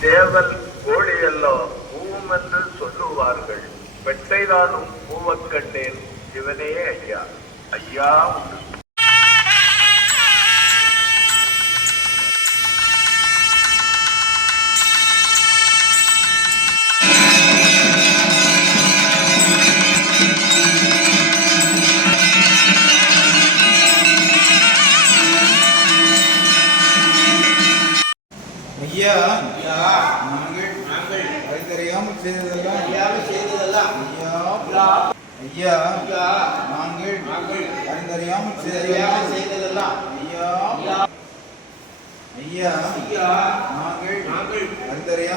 சேவல் கோழியெல்லாம் பூம் என்று சொல்லுவார்கள் வெட்டைதானும் பூவக்கண்டேன் இவனே ஐயா ஐயா உண்டு. ஐயா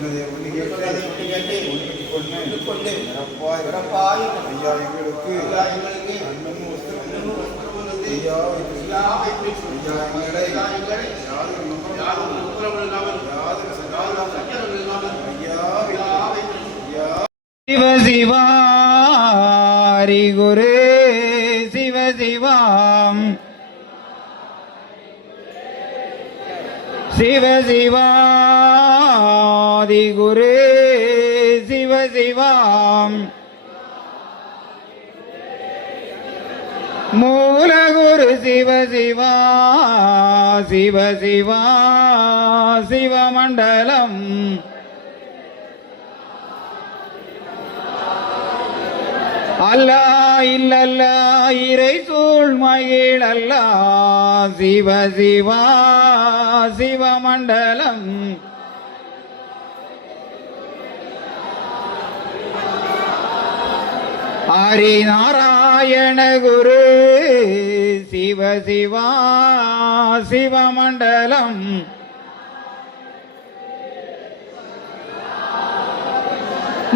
ஒன்று சொன்னதை ஒன்று ஒன்று கேட்டு சொன்னதை ஒன்று கேட்டு, ஒன்று கொண்டு ஒன்று கொண்டு, சிறப்பாய் சிறப்பாய் ஐயா எங்களுக்கு ஐயா, எங்களுக்கு அன்பும் உத்தரவும் இன்னும் உத்தரவு தந்து, ஐயா வைத்து ஐயா, வைத்து, ஐயா எங்களை ஐயா, எங்களை யாரும் நம்ப யாரும் உத்தரவு இல்லாமல், யாரும் சகாயம் யாரும் சத்தியம் இல்லாமல், ஐயா ஐயா, வைத்து வைத்து, ஐயா சிவ சிவாரி குரு சிவ சிவாம் சிவ சிவாதி குரு சிவ சிவாம். மூலகுரு சிவ சிவா சிவ சிவா சிவமண்டலம் அல்லா இல்லல்லா இறை சூழ் மகிழ் அல்லா சிவ சிவா சிவமண்டலம் ஹரி நாராயண குரு. சிவ சிவா சிவமண்டலம்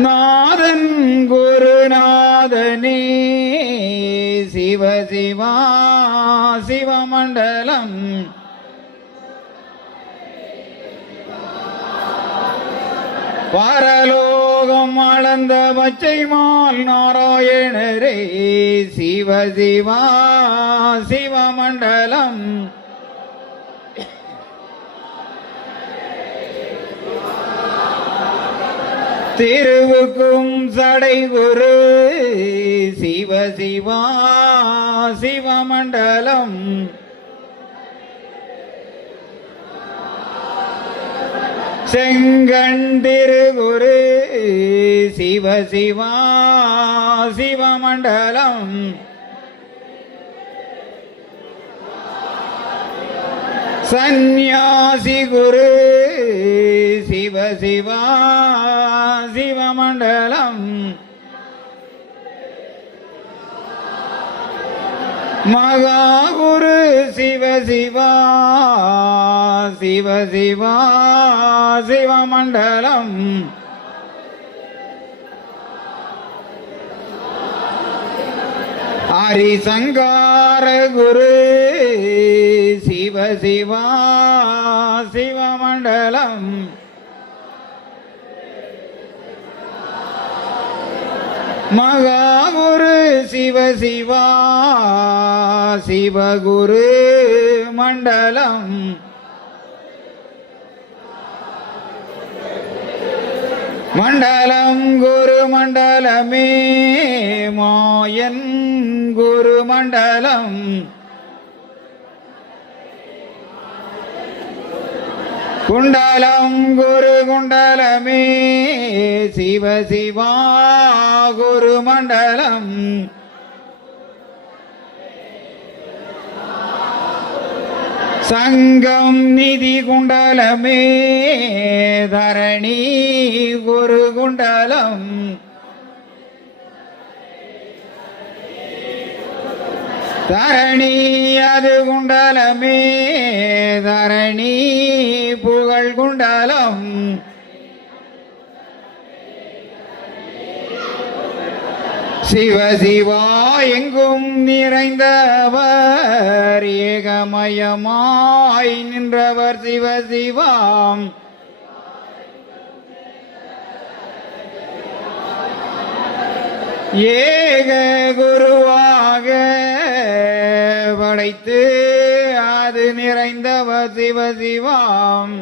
நாதன் குருநாதனே. சிவ சிவா சிவமண்டலம் பரலோ பரலோகம் அளந்த பச்சை மால் நாராயணரே. சிவ சிவா சிவமண்டலம். திருவுக்கும் சடை குரு சிவ சிவா சிவமண்டலம். செங்கண் திருகுரு சிவ சிவா சிவமண்டலம். சந்நியாசி குரு சிவ சிவா சிவமண்டலம். மகாகுரு சிவ சிவா சிவ சிவா சிவமண்டலம். ஹரிசங்கார குரு சிவ சிவா சிவமண்டலம். மகாகுரு சிவ சிவா சிவகுரு மண்டலம். மண்டலம் குரு மண்டலமே மாயன் குரு மண்டலம். குண்டலம் குரு குண்டலமே சிவ சிவா குரு மண்டலம். சங்கம் நிதி குண்டலமே தரணி ஒரு குண்டலம். தரணி அது குண்டலமே தரணி புகழ் குண்டலம். சிவ சிவா எங்கும் நிறைந்தவர் ஏகமயமாய் நின்றவர் சிவ சிவாம் ஏக குருவாக படைத்து அது நிறைந்தவர் சிவ சிவாம்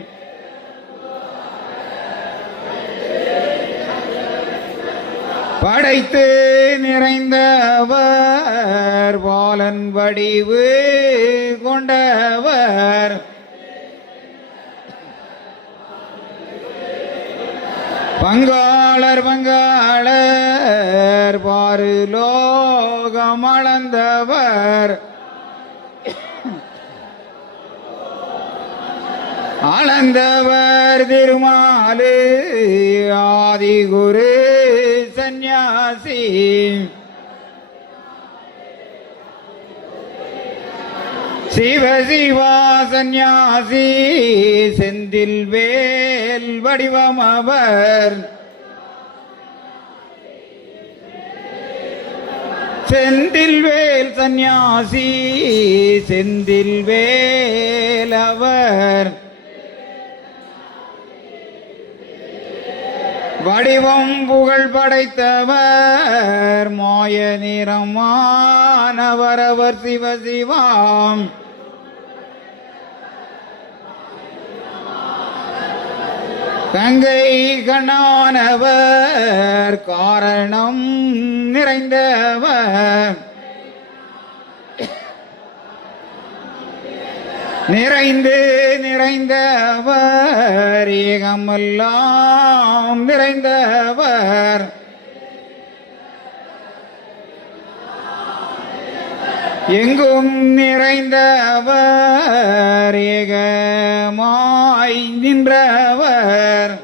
படைத்து நிறைந்தவர் பாலன் வடிவு கொண்டவர். பங்காளர் பங்காளர் பாரு லோகம் அளந்தவர். அளந்தவர் திருமாலு ஆதிகுரு சந்நியாசி. சிவ சிவா சந்நியாசி செந்தில் வேல் வடிவம் அவர் செந்தில் வேல் சந்நியாசி செந்தில் வேல் அவர். வடிவம் புகழ் படைத்தவர் மாய நிறமானவரவர் சிவ சிவாம். கங்கை கண்ணானவர் காரணம் நிறைந்தவர். நிறைந்து நிறைந்தவர் ஏகமெல்லாம் நிறைந்தவர். எங்கும் நிறைந்தவர் ஏகமாய் நின்றவர்.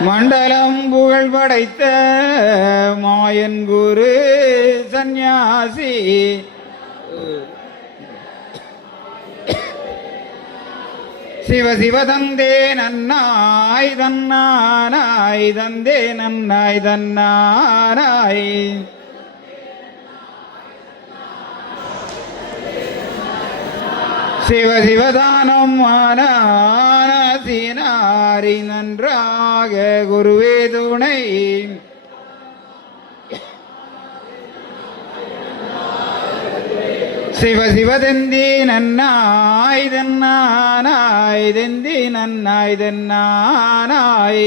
மண்டலம் புகழ் படைத்த மாயன் குரு சந்நியாசி சிவ சிவதந்தே நன்னாய் தன்னானாய் தந்தே நன்னாய் தன்னானாய். சிவ சிவதானம் ஆனாசினாரி நன்றாக குருவே துணை. சிவ சிவதெந்தி நன்னாய் தன்னானாய் தெந்தி நன்னாய் தென்னானாய்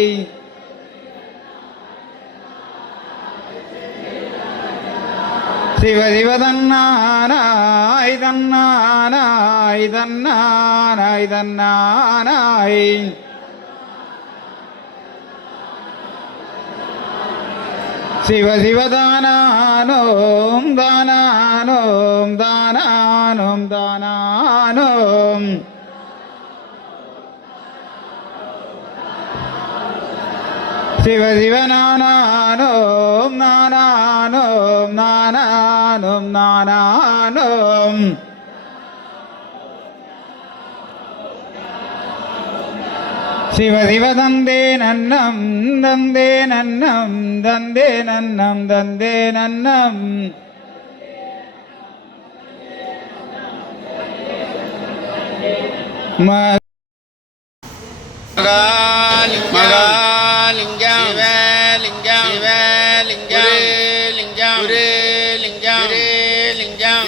சிவ சிவ தன்னானாய் தன்னானாய் தன்னானாய் தன்னானாய் சிவ சிவதானோம் தானானோம் தானானோ தானானோம் சிவ சிவனானோம் நானானோம் நானானோம் நானானோம். சிவ சிவ தந்தே நன்னம் தந்தே நன்னம் தந்தே நன்னம் தந்தே நன்னம். மகாலிங்கம். சிவலிங்கம். லிங்கம் லிங்கம் லிங்கம் லிங்கம்